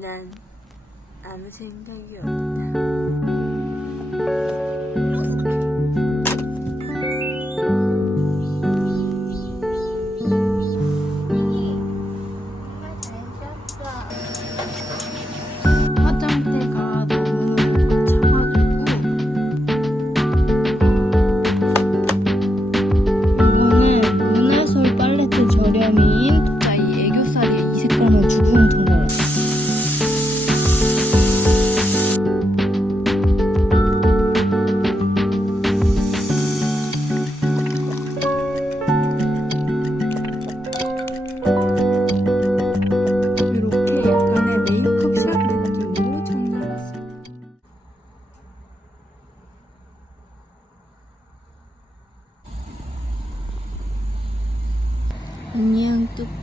난 아무 생각이 없다.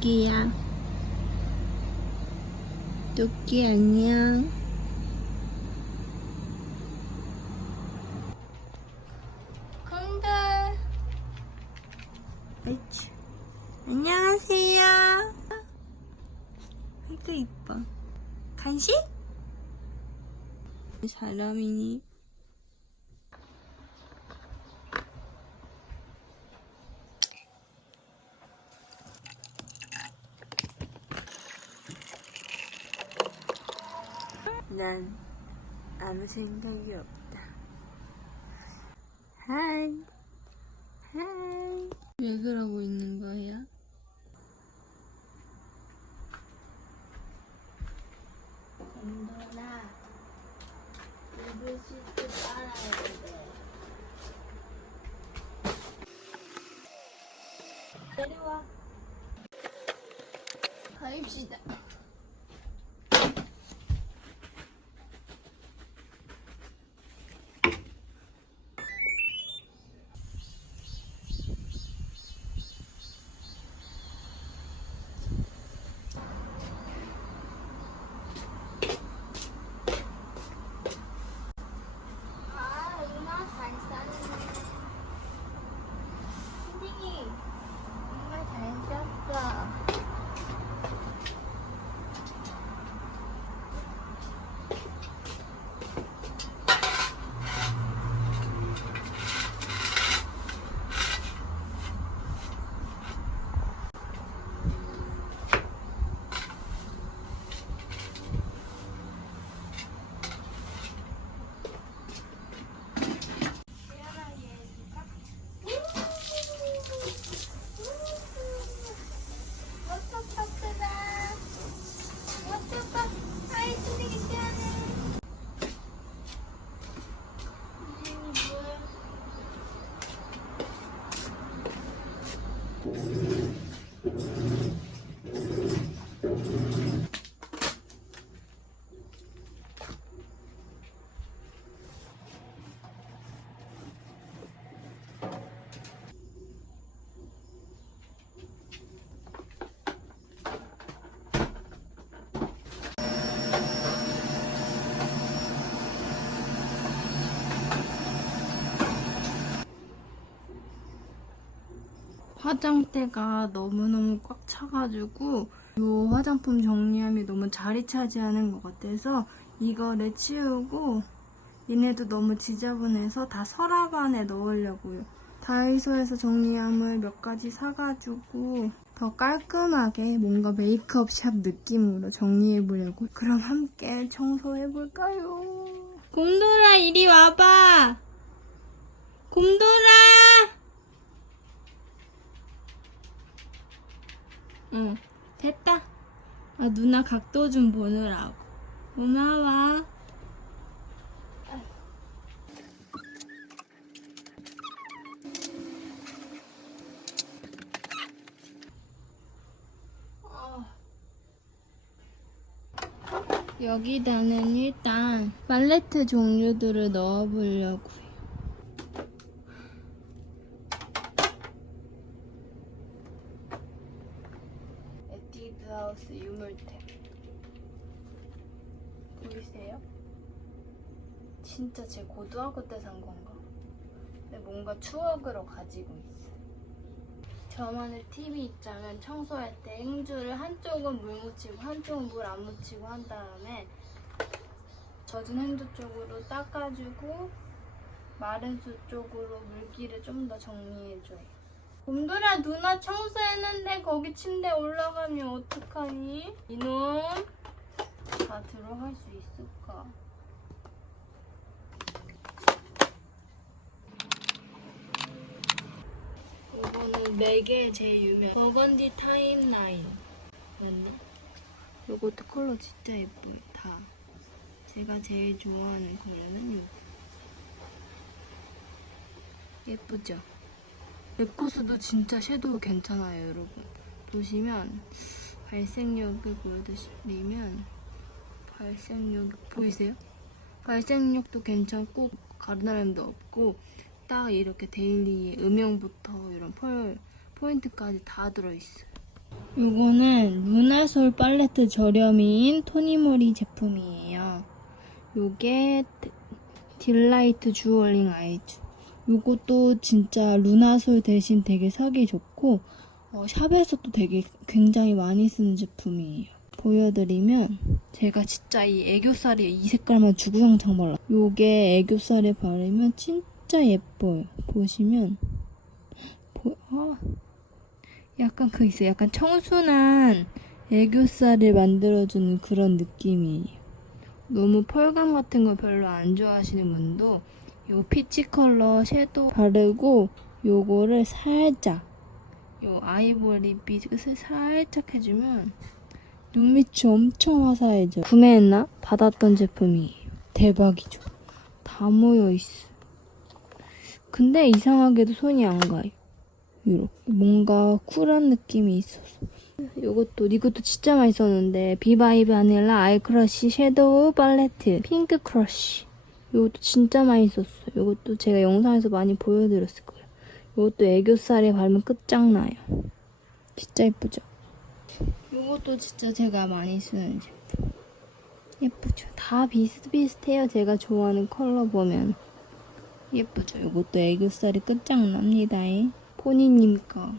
뚜끼야. 뚜끼 안녕. 아이치. 안녕하세요. 아이고 이뻐. 간식? 사람이니? 난 아무 생각이 없다. 하이. 하이. 왜 그러고 있는 거야? 엄도나 누구시도 따라야 돼. 내려와. 가입시다. 화장대가 너무너무 꽉 차가지고 이 화장품 정리함이 너무 자리 차지하는 것 같아서 이거를 치우고 얘네도 너무 지저분해서 다 서랍 안에 넣으려고요. 다이소에서 정리함을 몇 가지 사가지고 더 깔끔하게 뭔가 메이크업 샵 느낌으로 정리해보려고 그럼 함께 청소해볼까요? 곰돌아 이리 와봐! 곰돌아! 응, 됐다. 아, 누나 각도 좀 보느라고. 고마워. 여기다는 일단 팔레트 종류들을 넣어보려고요. 에뛰드하우스 유물템 보이세요? 진짜 제 고등학교 때 산 건가? 근데 뭔가 추억으로 가지고 있어요. 저만의 팁이 있자면 청소할 때 행주를 한쪽은 물 묻히고 한쪽은 물 안 묻히고 한 다음에 젖은 행주 쪽으로 닦아주고 마른 수 쪽으로 물기를 좀 더 정리해줘요. 곰돌아 누나 청소했는데 거기 침대 올라가면 어떡하니? 이놈 다 들어갈 수 있을까? 이거는 맥의 제일 유명 버건디 타임라인 맞나? 요것도 컬러 진짜 예뻐요 다 제가 제일 좋아하는 컬러는 요거 예쁘죠? 랩코스도 진짜 섀도우 괜찮아요 여러분 보시면 발색력을 보여드리면 발색력 보이세요? 발색력도 괜찮고 가르나름도 없고 딱 이렇게 데일리 음영부터 이런 펄 포인트까지 다 들어있어요. 요거는 루나솔 팔레트 저렴인 토니모리 제품이에요. 요게 디- 딜라이트 주얼링 아이즈. 요것도 진짜 루나솔 대신 되게 사기 좋고 어, 샵에서도 되게 굉장히 많이 쓰는 제품이에요. 보여드리면 제가 진짜 이 애교살에 이 색깔만 주구장창 발라. 요게 애교살에 바르면 진짜 예뻐요. 보시면 보, 아, 약간 그 있어요. 약간 청순한 애교살을 만들어주는 그런 느낌이에요. 너무 펄감 같은 거 별로 안 좋아하시는 분도 요 피치 컬러 섀도우 바르고 요거를 살짝 요 아이보리 빛을 살짝 해주면 눈밑이 엄청 화사해져. 구매했나? 받았던 제품이 대박이죠. 다 모여있어. 근데 이상하게도 손이 안 가요. 이렇게 뭔가 쿨한 느낌이 있어서. 이것도 이것도 진짜 썼는데 비바이 바닐라 아이 크러쉬 섀도우 팔레트 핑크 크러쉬 이것도 진짜 많이 썼어요. 이것도 제가 영상에서 많이 보여드렸을 거예요. 이것도 애교살에 바르면 끝장나요. 진짜 예쁘죠? 이것도 진짜 제가 많이 쓰는 제품. 예쁘죠? 다 비슷비슷해요. 제가 좋아하는 컬러 보면. 예쁘죠? 이것도 애교살이 끝장납니다. 포니님 거.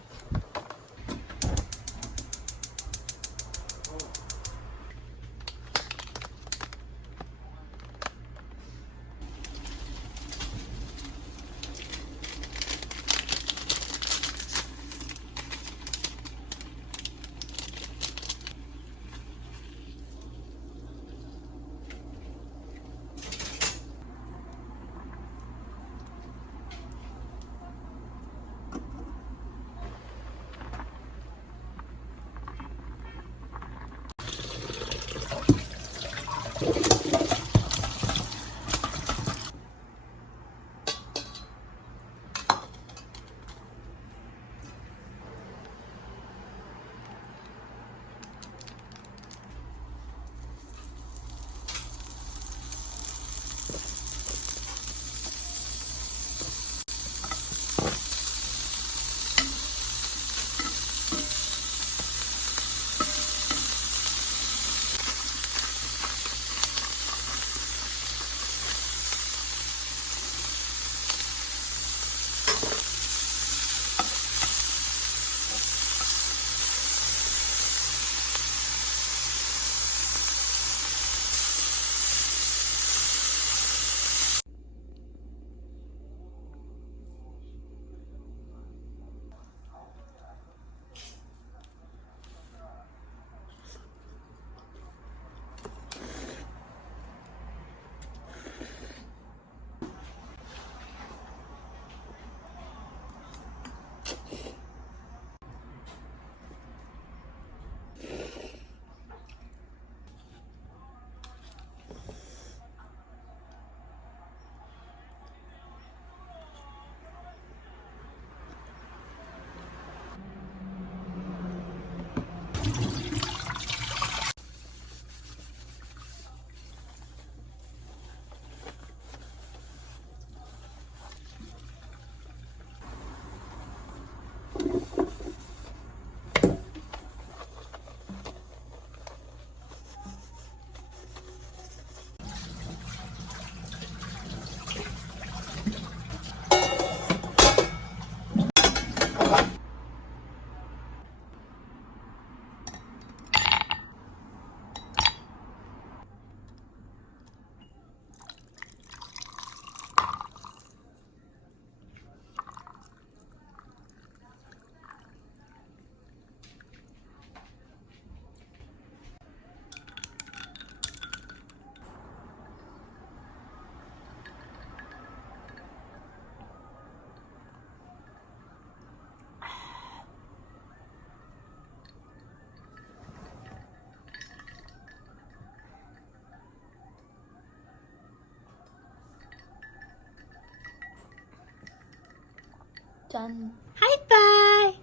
짠. 하이파이.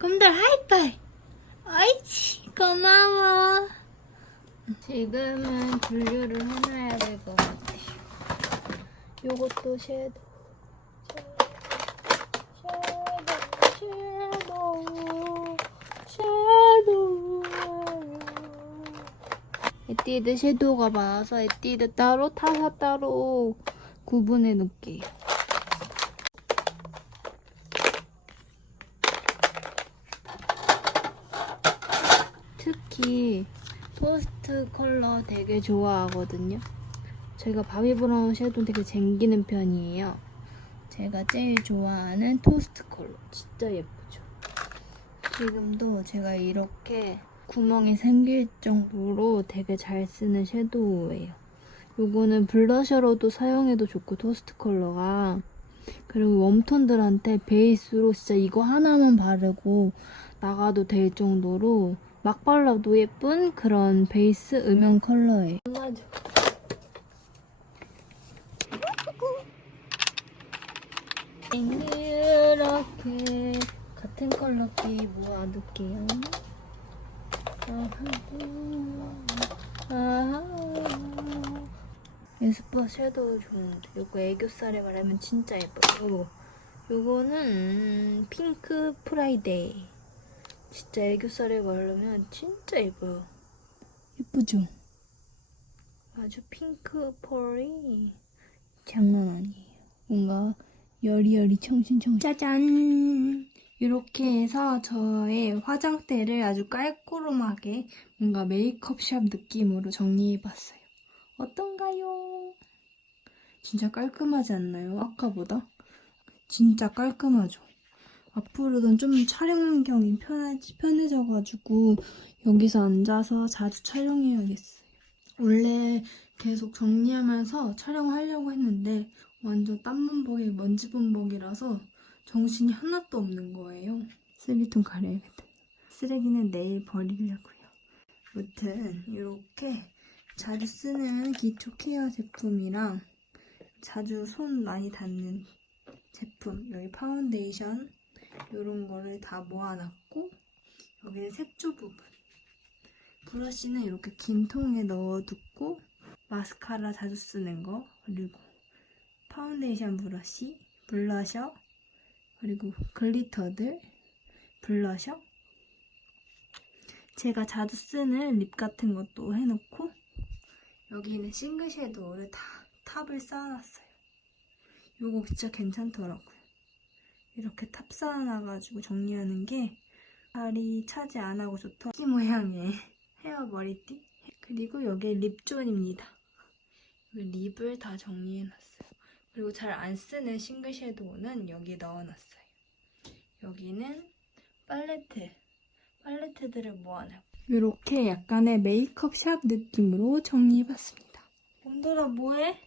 곰돌 하이파이. 어이치 고마워. 지금은 분류를 해놔야 될 것 같아. 요것도. 섀도우, 섀도우, 섀도우. 에뛰드 섀도우가 많아서 에뛰드 따로, 타사 따로 구분해 놓을게요. 특히 토스트 컬러 되게 좋아하거든요. 제가 바비 브라운 섀도우 되게 쟁기는 편이에요. 제가 제일 좋아하는 토스트 컬러. 진짜 예쁘죠? 지금도 제가 이렇게 구멍이 생길 정도로 되게 잘 쓰는 섀도우예요. 요거는 블러셔로도 사용해도 좋고 토스트 컬러가 그리고 웜톤들한테 베이스로 진짜 이거 하나만 바르고 나가도 될 정도로 막 발라도 예쁜 그런 베이스 음영 컬러예요. 맞아. 이렇게 같은 컬러끼리 모아둘게요. 아하. 에스쁘아 섀도우 좋은데 요거 애교살에 바르면 진짜 예뻐요. 요거. 요거는 음, 핑크 프라이데이. 진짜 애교살에 바르면 진짜 예뻐요. 예쁘죠? 아주 핑크 펄이 장난 아니에요. 뭔가 여리여리 청신청신. 짜잔! 이렇게 해서 저의 화장대를 아주 깔끔하게 뭔가 메이크업샵 느낌으로 정리해봤어요. 어떤가요? 진짜 깔끔하지 않나요? 아까보다? 진짜 깔끔하죠? 앞으로는 좀 촬영 환경이 편해지, 편해져가지고 여기서 앉아서 자주 촬영해야겠어요. 원래 계속 정리하면서 촬영하려고 했는데 완전 땀문벅이 먼지범벅이라서 정신이 하나도 없는 거예요. 쓰레기통 가려야겠다. 쓰레기는 내일 버리려고요. 무튼 이렇게 자주 쓰는 기초 케어 제품이랑 자주 손 많이 닿는 제품 여기 파운데이션 이런 거를 다 모아놨고 여기는 색조 부분. 브러쉬는 이렇게 긴 통에 넣어두고 마스카라 자주 쓰는 거 그리고 파운데이션 브러쉬 블러셔 그리고 글리터들 블러셔. 제가 자주 쓰는 립 같은 것도 해놓고 여기는 싱글 섀도우를 다 탑을 쌓아놨어요. 이거 진짜 괜찮더라고요 이렇게 탑 쌓아놔가지고 정리하는 게 발이 차지 안 하고 좋더 띠 모양의 헤어 머리띠? 그리고 여기 립존입니다. 이 립을 다 정리해놨어요. 그리고 잘 안 쓰는 싱글 섀도우는 여기 넣어놨어요. 여기는 팔레트 팔레트들을 모아놔요. 이렇게 약간의 메이크업 샵 느낌으로 정리해봤습니다. 곰돌아 뭐해?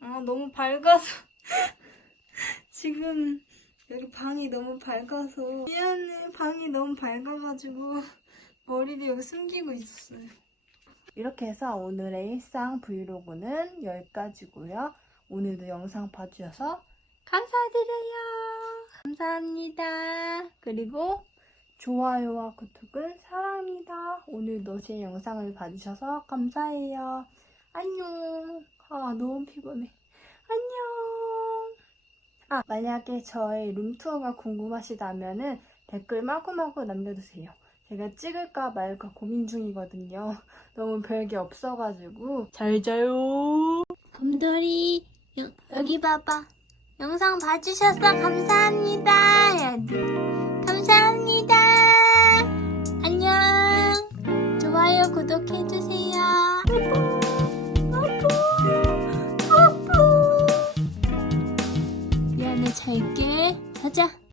아 너무 밝아서 지금 여기 방이 너무 밝아서 미안해. 방이 너무 밝아가지고 머리를 여기 숨기고 있었어요. 이렇게 해서 오늘의 일상 브이로그는 여기까지고요. 오늘도 영상 봐주셔서 감사드려요. 감사합니다. 그리고 좋아요와 구독은 사랑입니다. 오늘도 제 영상을 봐주셔서 감사해요. 안녕. 아 너무 피곤해 아, 만약에 저의 룸투어가 궁금하시다면은 댓글 마구마구 남겨주세요. 제가 찍을까 말까 고민 중이거든요. 너무 별게 없어가지고. 잘 자요. 곰돌이 여, 여기 봐봐 영상 봐주셔서 감사합니다 감사합니다 안녕 좋아요 구독해주세요 미안해, 잘게. 자자.